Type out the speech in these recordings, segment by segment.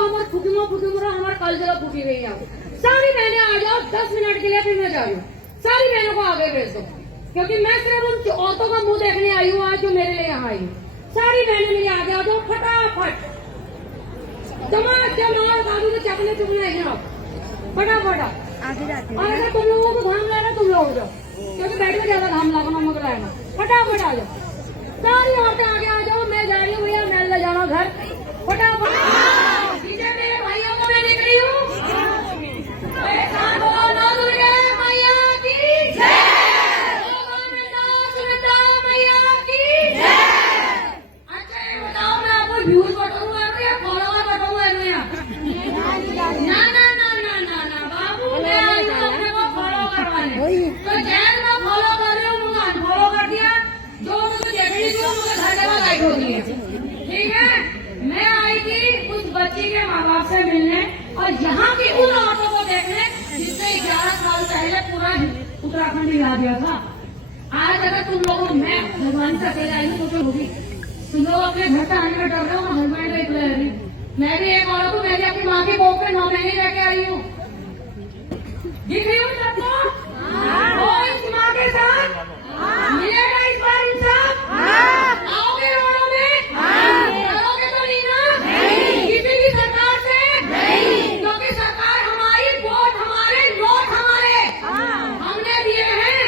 हमारे फुकूमो हमारे कल जगह फूकी गई है। सारी बहनें आ जाओ 10 मिनट के लिए, फिर मैं जा रही हूँ। सारी बहनों को आगे भेज दो, क्योंकि मैं सिर्फ उन औरतों का मुंह देखने आई हूँ आज जो मेरे लिए यहाँ आई हूँ। सारी बहनें मेरी आगे आ जाओ फटाफट। जमा दादू तो चकने चुकने आई हैं फटाफट आगे जाते। और अगर तुम लोगों को घाम लाना तुम लोग जाओ, क्योंकि बैठ में ज्यादा घाम लागना मगर आएगा। फटाफट आ जाओ, सारी औरतें आगे आ जाओ। मैं जा रही हूँ भैया, मैं ले जाना घर। फटाफट पीछे मेरे भाइयों को मैं देख रही हूँ। व्यूज बटूंगा या फॉलोवर बटूंगा ना बाबू, मैं आई हूँ अपने को फॉलो करवाने। तो जैन मैं फॉलो कर रही हूँ, मुझे अनफॉलो कर दिया। जो मुझे देख रही थी मुझे घर के बाद लाइट हो गई है। ठीक है, मैं आई थी उस बच्ची के माँ बाप से मिलने और यहाँ की उन औरतों को देखने जिसने 11 साल पहले पूरा उत्तराखंड हिला दिया था। आज अगर तुम लोगों मैं भगवान से अकेले आई हूँ तो होगी। तुम लोग अपने घर से आने का डर रहे हो, मैं हस्बैंड एक ले रही। मैं भी एक औरत हूँ, मैं भी अपनी माँ की बहू के 9 महीने लेके आई हूँ। दिख रही हूँ सबको? वो इस माँ के साथ मिलेगा इस बार इंसाफ? आओगे रोडों में? करोगे तो नहीं ना किसी की सरकार से? क्योंकि सरकार हमारी, वोट हमारे, नोट हमारे, हमने दिए हैं।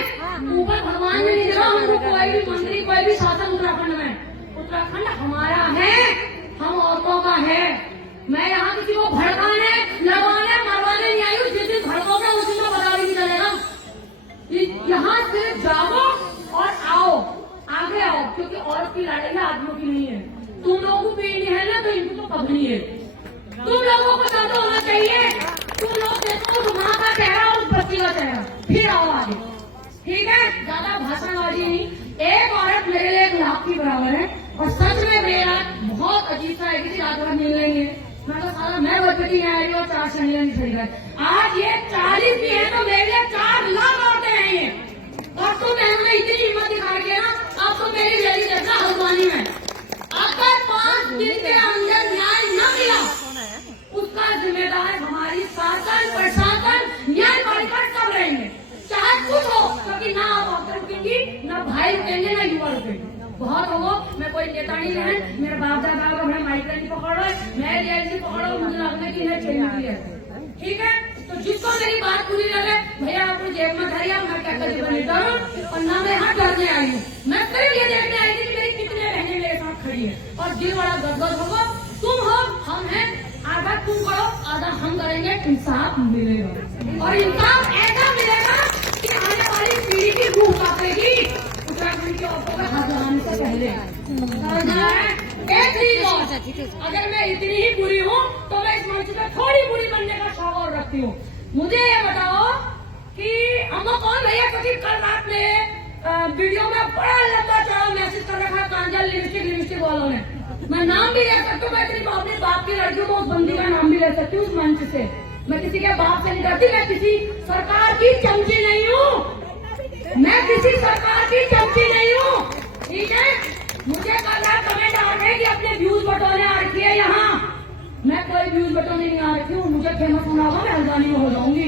ऊपर भगवान ने नहीं दिया हमको कोई भी मंत्री, कोई भी शासन उत्तराखंड में। उत्तराखंड हमारा है, हम औरतों का है। मैं यहाँ किसी को भड़काने, लगवाने, मरवाने नहीं आई हूँ। जिस दिन भड़कोगे उस दिन का पता भी नहीं चलेगा। यहाँ से जाओ और आओ, आगे आओ, क्योंकि औरत की लड़ाई है, आदमियों की नहीं है। तुम लोगों को पीनी है ना, तो इनको तो कब नहीं है। तुम लोगों को दर्द होना चाहिए। तुम लोग देखो उस माँ का चेहरा और उस बच्ची का चेहरा, फिर आओ आगे। ठीक है, ज्यादा भाषणबाजी नहीं। एक औरत मेरे लिए 1 लाख की बराबर है। और सच में मेरा बहुत अजीब सा है कि रात भर मिल रही है। मैं तो सारा मैं बचपती में आई और 4 शनिया नहीं सही गए। आज ये 40 भी है तो मेरे लिए 4 लाख औरतें हैं ये। और तुम बहनों ने इतनी हिम्मत दिखा के ना, अब तो मेरी रैली देखना हल्द्वानी में। अगर 5 दिन के अंदर न्याय न मिला उसका जिम्मेदार हमारी शासन, प्रशासन, न्यायपालिका सब रहेंगे, चाहे कुछ हो। क्योंकि ना आप औरतें रुकेंगी, ना भाई रुकेंगे, ना युवा रुकेंगे। बहुत हो, मैं कोई नेता नहीं है। मेरे बाप दादा का मैं माइक नहीं पकड़ रहा है, मैं रियलिटी पकड़ रहा हूँ, मुझे लगने की है चेन की है। ठीक है, तो जिसको मेरी बात पूरी लगे भैया आपको जेब में धरिया, मैं क्या करीब नहीं डरूं और ना मैं यहाँ डरने आई हूँ। मैं सिर्फ ये देखने आई थी कि मेरी कितने बहनें मेरे साथ खड़ी है। और दिल बड़ा गदगद होगा। तुम हो, हम हैं, आधा तुम करो, आधा हम करेंगे, इंसाफ मिलेगा। और इंसाफ ऐसा मिलेगा कि आने वाली पीढ़ी की रूह कांपेगी। उत्तराखंड की औरतों का हाथ लगाने से पहले एक चीज और, अगर मैं इतनी ही बुरी हूँ तो मैं इस मंच पे थोड़ी बुरी बनने का शौक और रखती हूँ। मुझे ये बताओ कि अम्मा कौन भैया, क्योंकि कल रात में वीडियो में बड़ा लंबा चौड़ा मैसेज कर रखा कांजल लिपस्टिक वालों ने। मैं नाम भी ले सकती हूँ, मैं सिर्फ अपने बाप की लड़कियों को उस बंदी का नाम भी ले सकती हूँ उस मंच से। मैं किसी के बाप से नहीं डरती, मैं किसी सरकार की चमची नहीं हूँ, मैं किसी सरकार की चमची नहीं हूँ। ठीक है, मुझे कल कमेंट आ गए कि अपने व्यूज बटोरने आ रखी है यहाँ। मैं कोई व्यूज बटोरने नहीं आ रखी हूँ। मुझे फेमस होना होगा, मैं हल्द्वानी में हो जाऊंगी।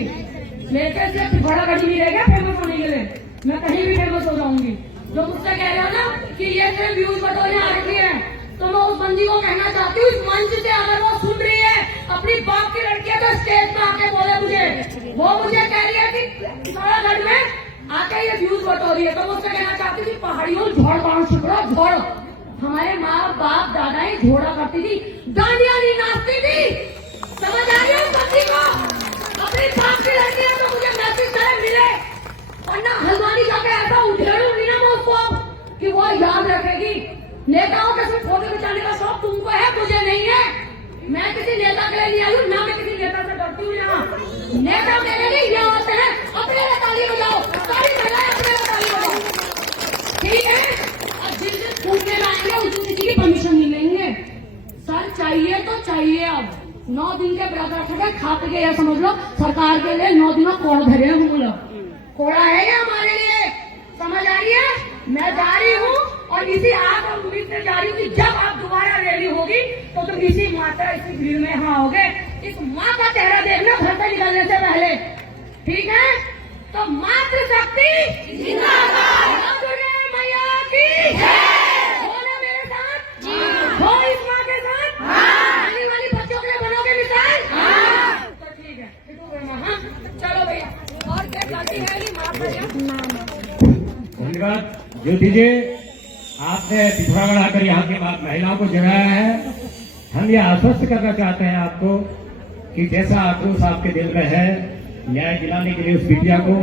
लेकिन सिर्फ बड़ा घड़ी नहीं रहेगा फेमस होने के लिए, मैं कहीं भी फेमस हो जाऊंगी। जो मुझसे कह रहे हो ना कि ये सिर्फ व्यूज बटोरने आ रखी है, तो मैं उस बंदी को कहना चाहती हूँ, इस मंच से अगर वो सुन रही है, अपनी बाप की लड़की है तो स्टेज पे आके बोले मुझे। वो मुझे कह रही है कि पिथौरागढ़ में आके ये व्यूज बटोरी है, तो मैं उससे कहना चाहती थी पहाड़ियों झोड़ बांध छिपड़ा झोड़। हमारे माँ बाप दादाएं झोड़ा करती थी, डांडिया नहीं नाचती थी। समझ आ रही है बच्ची को? अपनी बाप की लड़की है तो मुझे मैसेज करे मिले, वरना हल्द्वानी जाके ऐसा उधेड़ूंगी ना मैं उसको कि वो याद रखेगी। नेताओं के साथ फोटो खिंचाने का शौक तुमको है, मुझे नहीं है। मैं किसी नेता के लिए नहीं आई हूँ, ना मैं किसी नेता से डरती हूँ। यहाँ नेता मेरे लिए ये होते हैं, अपने लिए ताली बजाओ, सारी महिलाएं अपने लिए ताली बजाओ। ठीक है, और जिस दिन पूछने लाएंगे उस दिन किसी की परमिशन नहीं लेंगे। सर चाहिए तो चाहिए। अब 9 दिन के बराबर खा के यह समझ लो सरकार के लिए 9 दिनों कोड़ धरे हैं। कोड़ा है ये हमारे लिए, समझ आ रही है? मैं जा रही हूँ और और इसी आस और उम्मीद से जा रही हूँ कि जब आप दोबारा रैली होगी तो तुम इसी माता इसी भीड़ में यहाँ होगे। इस माँ का चेहरा देखना घर से निकलने से पहले, ठीक है? तो मातृशक्ति जिंदाबाद, दुर्गा मैया की जय। बोलो मेरे साथ, हो इस माँ के साथ, आने वाली बच्चों के लिए बनोगे मिसाल। तो ठीक है, चलो भैया। और क्या गलती है नहीं, माफ करिए। धन्यवाद ज्योति जी, आपने पिथौरागढ़ आकर यहाँ की महिलाओं को जगाया है। हम ये आश्वस्त करना चाहते हैं आपको कि जैसा आक्रोश आपके दिल में है न्याय दिलाने के लिए उस बिटिया को